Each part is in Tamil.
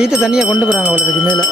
தீர்த்த தண்ணியை கொண்டு போகிறாங்க அவளுக்கு மேலே.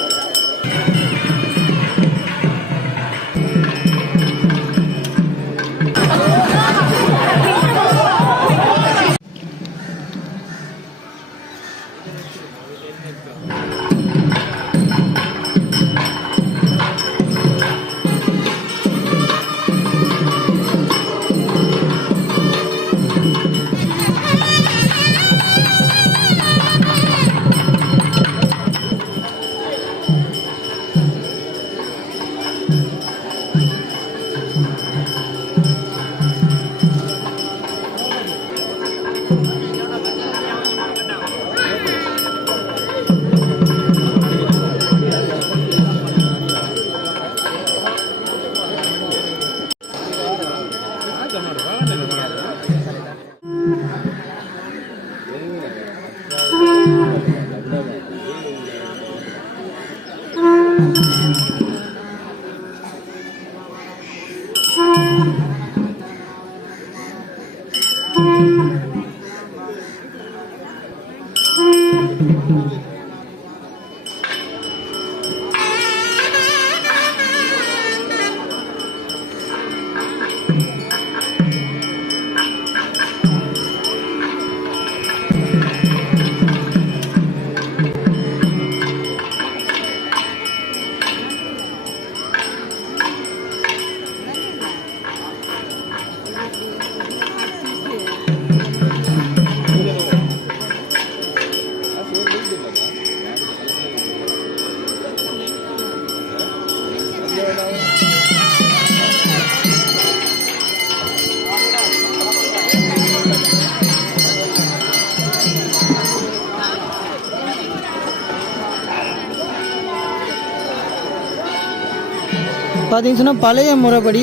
பார்த்தீங்கன்னு சொன்னால் பழைய முறைப்படி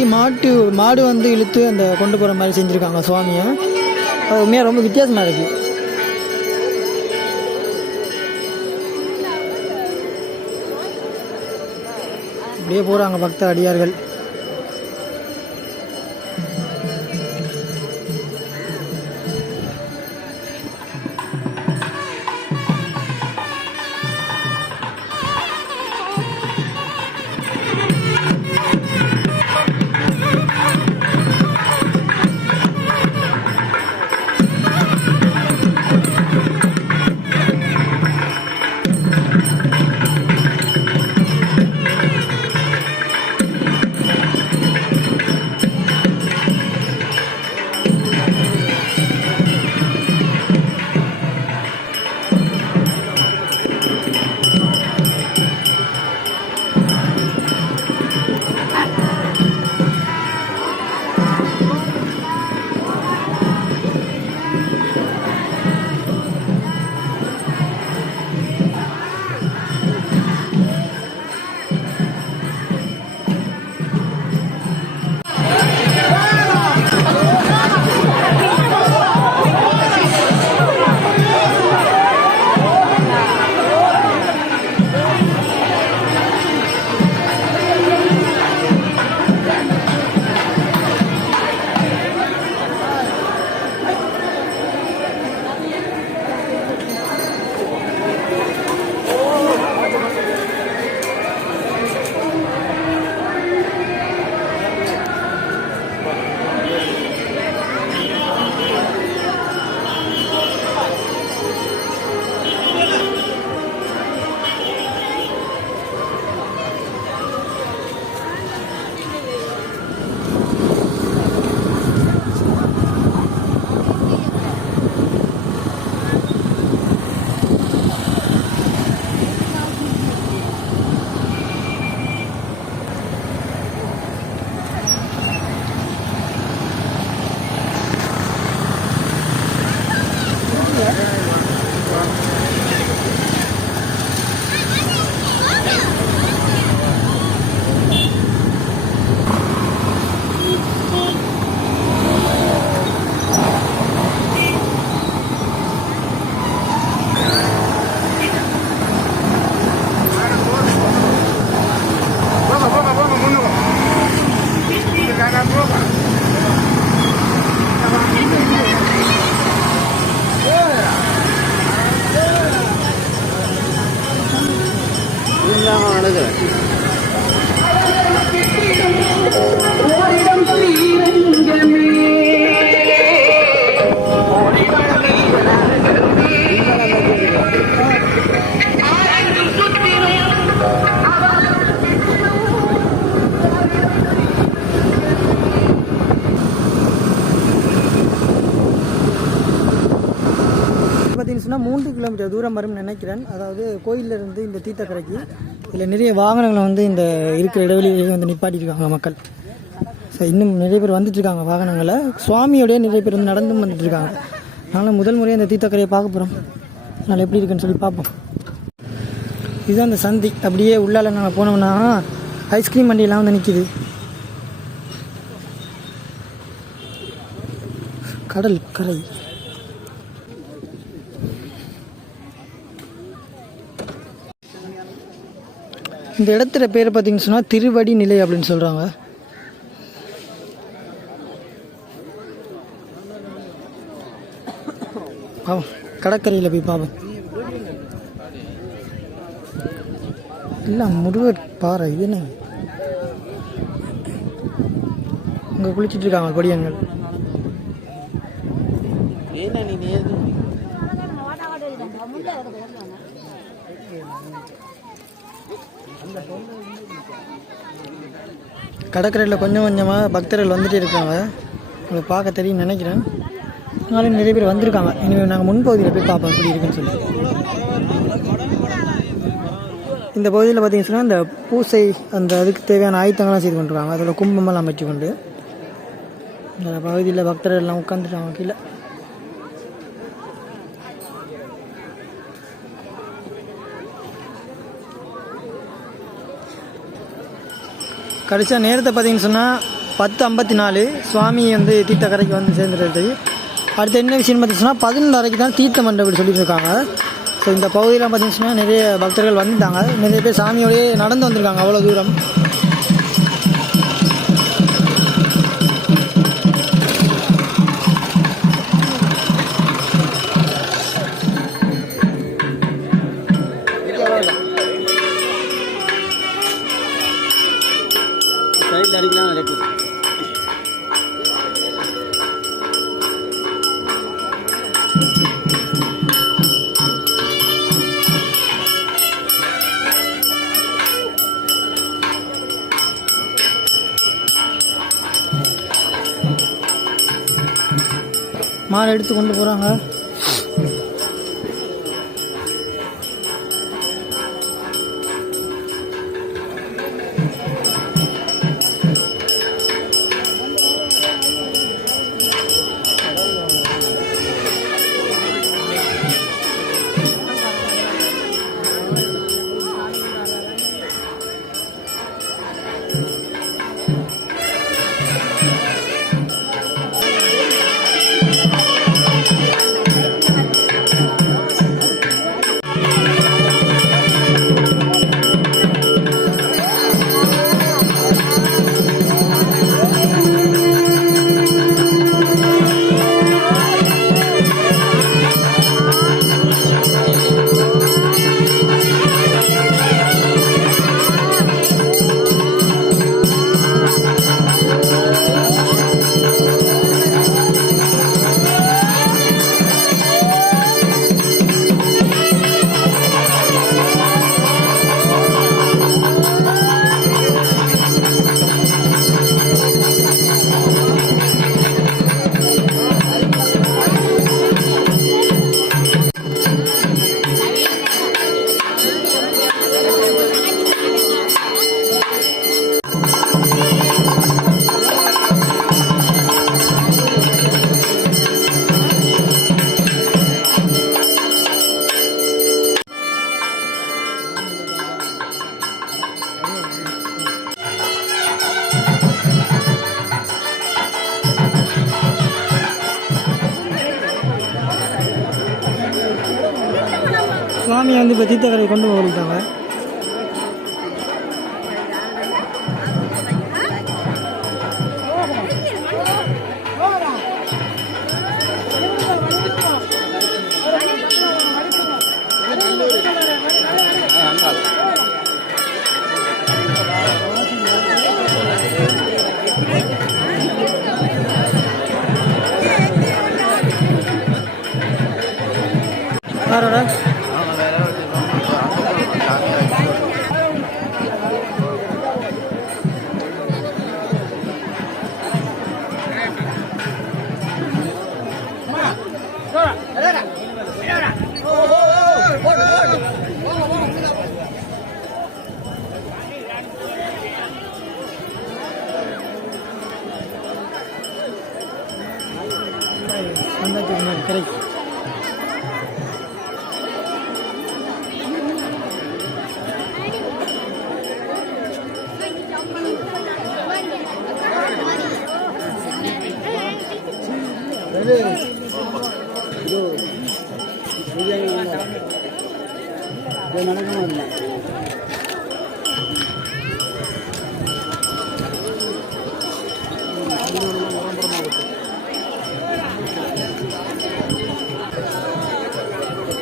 மாடு வந்து இழுத்து அந்த கொண்டு போகிற மாதிரி செஞ்சுருக்காங்க சுவாமியை. அது உண்மையாக ரொம்ப வித்தியாசமாக இருக்குது. அப்படியே போகிறாங்க பக்த அடியார்கள். பார்த்தீங்கன்னா 3 கிலோமீட்டர் தூரம் வரும்னு நினைக்கிறேன். அதாவது கோயிலிருந்து இந்த தீர்த்தக்கரைக்கு இதில் நிறைய வாகனங்களை வந்து இந்த இருக்கிற இடைவெளியிலேயே வந்து நிப்பாட்டியிருக்காங்க மக்கள். ஸோ இன்னும் நிறைய பேர் வந்துட்டுருக்காங்க வாகனங்களை. சுவாமியோடைய நிறைய பேர் வந்து நடந்தும் வந்துட்டுருக்காங்க. அதனால் முதல் முறையாக இந்த தீர்த்தக்கரையை பார்க்க போகிறோம். அதனால் எப்படி இருக்குன்னு சொல்லி பார்ப்போம். இதுதான் அந்த சந்தி. அப்படியே உள்ளால நாங்கள் போனோம்னா ஐஸ்கிரீம் வண்டியெல்லாம் வந்து நிற்கிது. கடல் கரை. இந்த இடத்துல பேர் பார்த்தீங்கன்னு சொன்னால் திருவடி நிலை அப்படின்னு சொல்கிறாங்க. பாவம் கடற்கரையில் போய் பாவம் இல்லை முருகர் பாறை. இது என்ன இங்கே குளிச்சுட்டு இருக்காங்க படியங்கள். கடற்கரையில் கொஞ்சம் கொஞ்சமாக பக்தர்கள் வந்துட்டு இருக்காங்க. உங்களுக்கு பார்க்க தெரியும் நினைக்கிறேன். அதனால நிறைய பேர் வந்திருக்காங்க. இனிமேல் நாங்கள் முன்பகுதியில் போய் பார்ப்போம் எப்படி இருக்குன்னு சொல்லி. இந்த பகுதியில் பார்த்தீங்கன்னா இந்த பூசை அந்த அதுக்கு தேவையான ஆயுத்தங்கள்லாம் செய்து கொண்டிருக்காங்க. அதோட கும்பமெல்லாம் அமைச்சு கொண்டு இந்த பகுதியில் பக்தர்கள் எல்லாம் உட்காந்துட்டாங்க கீழே. கடைசியாக நேரத்தை பார்த்தீங்கன்னு சொன்னால் 10:54 சுவாமி வந்து தீர்த்தக்கரைக்கு வந்து சேர்ந்துடுறது. அடுத்து என்ன விஷயம்னு பார்த்தீங்கன்னா 11:30 தான் தீர்த்தம் மண்டபம் அப்படி சொல்லியிருக்காங்க. ஸோ இந்த பகுதியெலாம் பார்த்தீங்கன்னா நிறைய பக்தர்கள் வந்துட்டாங்க. நிறைய பேர் சாமியோடய நடந்து வந்திருக்காங்க அவ்வளோ தூரம். மாலை எடுத்து கொண்டு போகிறாங்க. சுவாமியை வந்து இப்போ தீர்த்தக்கரை கொண்டு போயிருக்காங்க. யாரோட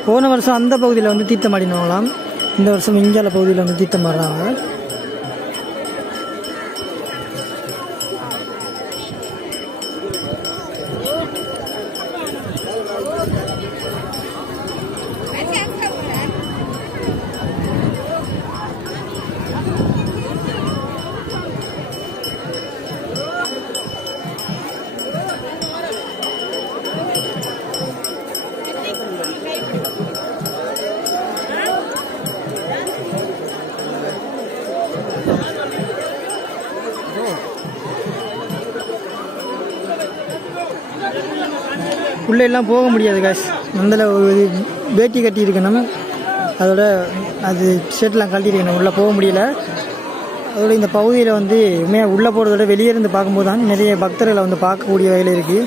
போன வருஷம் அந்த பகுதியில் வந்து தீர்த்தம் ஆடினவங்களாம், இந்த வருஷம் இங்கால பகுதியில் வந்து தீர்த்தம் ஆடுறாங்க. உள்ளே எல்லாம் போக முடியாது காசு, அதில் ஒரு வேட்டி கட்டி இருக்கணும், அதோட அது ஷர்ட்லாம் கழட்டிருக்கணும், உள்ளே போக முடியல. அதோட இந்த பகுதியில் வந்து உண்மையாக உள்ளே போகிறதோட வெளியே இருந்து பார்க்கும்போது தான் நிறைய பக்தர்களை வந்து பார்க்கக்கூடிய வகையில் இருக்குது.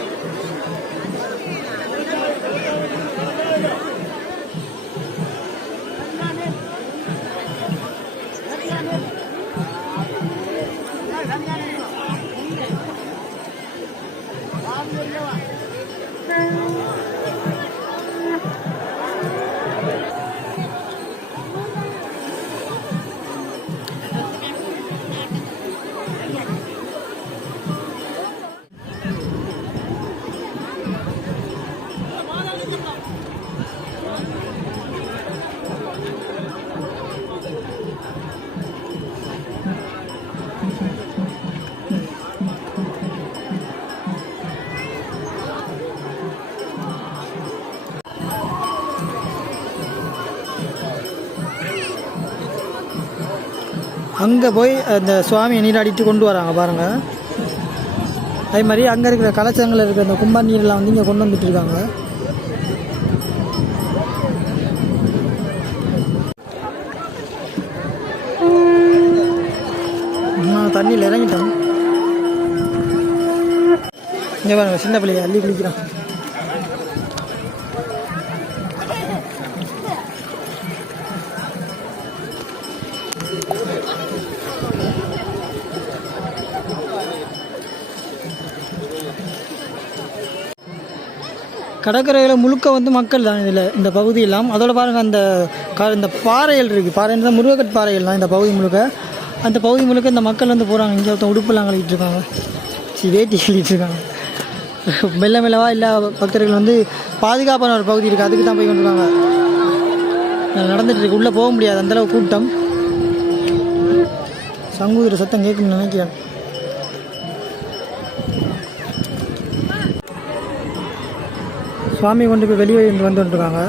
அங்கே போய் அந்த சுவாமியை நீராடிட்டு கொண்டு வராங்க பாருங்கள். அதே மாதிரி அங்கே இருக்கிற கலசங்களில் இருக்கிற அந்த கும்பா நீரெல்லாம் வந்து இங்கே கொண்டு வந்துட்டு இருக்காங்க. தண்ணியில் இறங்கிட்டோம். இங்கே பாருங்க, சின்ன பிள்ளைய அள்ளி குளிக்கிறான். கடற்கரையில் முழுக்க வந்து மக்கள் தான் இதில், இந்த பகுதி எல்லாம். அதோட பாருங்கள், அந்த இந்த பாறைகள் இருக்குது, பாறைன்ற முருகக்கட் பாறைகள் தான் இந்த பகுதி முழுக்க. அந்த பகுதி முழுக்க இந்த மக்கள் வந்து போகிறாங்க. இங்கே ஒருத்தன் உடுப்பெல்லாம் கழிட்டு இருக்காங்க, வேட்டி கழிட்டு இருக்காங்க. மெல்ல மெல்லவா எல்லா பக்தர்கள் வந்து பாதுகாப்பான ஒரு பகுதி இருக்குது, அதுக்கு தான் போய் கொண்டிருக்காங்க. நடந்துட்டு இருக்கு, உள்ளே போக முடியாது, அந்தளவு கூட்டம். சங்கூதிர சத்தம் கேட்கணும்னு நினைக்கிறேன். சுவாமி கொண்டு போய் வெளியே வந்துட்டுருக்காங்க.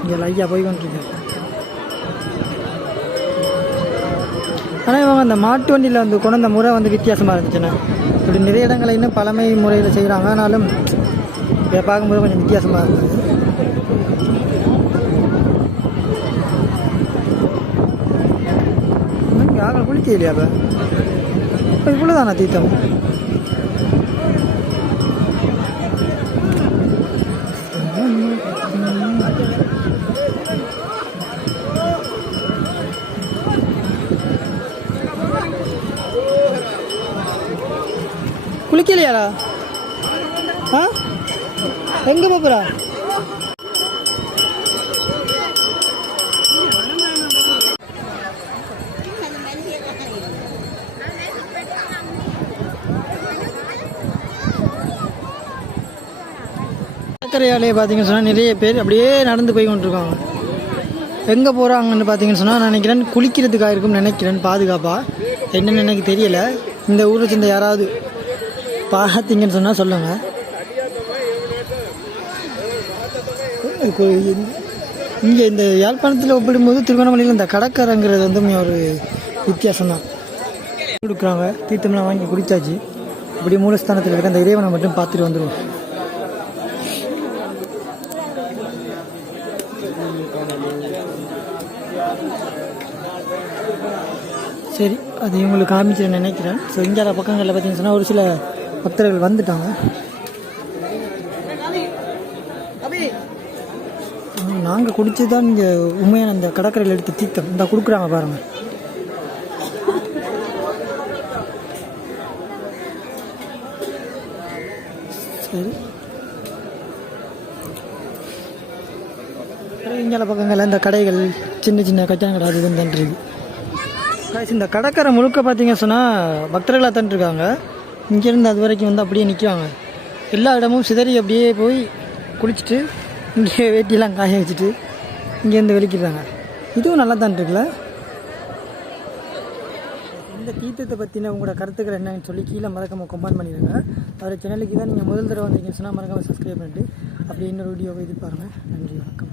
இங்கே ஐயா போய் கொண்டிருக்கேன். ஆனால் இவங்க அந்த மாட்டு வண்டியில் வந்து கொண்ட முறை வந்து வித்தியாசமாக இருந்துச்சுன்னா, இப்படி நிறைய இடங்களை இன்னும் பழமை முறையில் செய்கிறாங்க. ஆனாலும் இதை பார்க்கும்போது கொஞ்சம் வித்தியாசமாக இருந்தது. ஆக குளிக்க இல்லையா? அப்போ இவ்வளோதானா தீர்த்தம்? குளிக்கலையாடா? ஆ, எங்கே போகிறா? கடற்கரையாலே பார்த்தீங்கன்னு சொன்னால் நிறைய பேர் அப்படியே நடந்து போய் கொண்டிருக்காங்க. எங்கே போகிறாங்கன்னு பார்த்தீங்கன்னு சொன்னால், நான் நினைக்கிறேன் குளிக்கிறதுக்காக இருக்கும்னு நினைக்கிறேன், பாதுகாப்பாக. என்னென்னு எனக்கு தெரியலை. இந்த ஊரை சேர்ந்த யாராவது பார்த்தீங்கன்னு சொன்னால் சொல்லுங்கள். இங்கே இந்த யாழ்ப்பாணத்தில் ஒப்பிடும்போது திருவண்ணாமலையில் இந்த கடற்கரைங்கிறது வந்து ஒரு வித்தியாசம்தான். கொடுக்குறாங்க, தீர்த்தம்லாம் வாங்கி குடித்தாச்சு. இப்படி மூலஸ்தானத்தில் இருக்க அந்த இறைவனை மட்டும் பார்த்துட்டு வந்துடுவோம். சரி, அது இவங்களுக்கு காமிச்சு நினைக்கிறேன். ஸோ இந்தியாவில் பக்கங்களில் பார்த்தீங்கன்னு சொன்னால் ஒரு சில பக்தர்கள் வந்துட்டாங்க. நாங்கள் குடிச்சு தான் இங்கே உண்மையான அந்த கடற்கரையில் எடுத்து தீர்த்தம் இந்த கொடுக்குறாங்க பாருங்கள். சரி, இங்கே பக்கங்களில் இந்த கடைகள் சின்ன சின்ன கச்சான கடை அது இதுன்னு இருக்கு. இந்த கடற்கரை முழுக்க பார்த்தீங்க சொன்னால் பக்தர்களாக தான் இருக்காங்க. இங்கேருந்து அது வரைக்கும் வந்து அப்படியே நிற்கிறாங்க. எல்லா இடமும் சிதறி அப்படியே போய் குளிச்சுட்டு இங்கே வேட்டியெல்லாம் காய வச்சுட்டு இங்கேருந்து வெளிக்கிறாங்க. இதுவும் நல்லா தான் இருக்குல்ல. இந்த தீர்த்தத்தை பற்றின உங்களோட கருத்துக்கள் என்னன்னு சொல்லி கீழே மறக்காமல் கமெண்ட் பண்ணிடுங்க. அவரை சேனலுக்கு தான் நீங்கள் முதல் தடவை வந்தீங்கன்னு சொன்னால் மறக்காமல் சப்ஸ்கிரைப் பண்ணிட்டு அப்படியே இன்னொரு வீடியோவை இது பாருங்கள். நன்றி, வணக்கம்.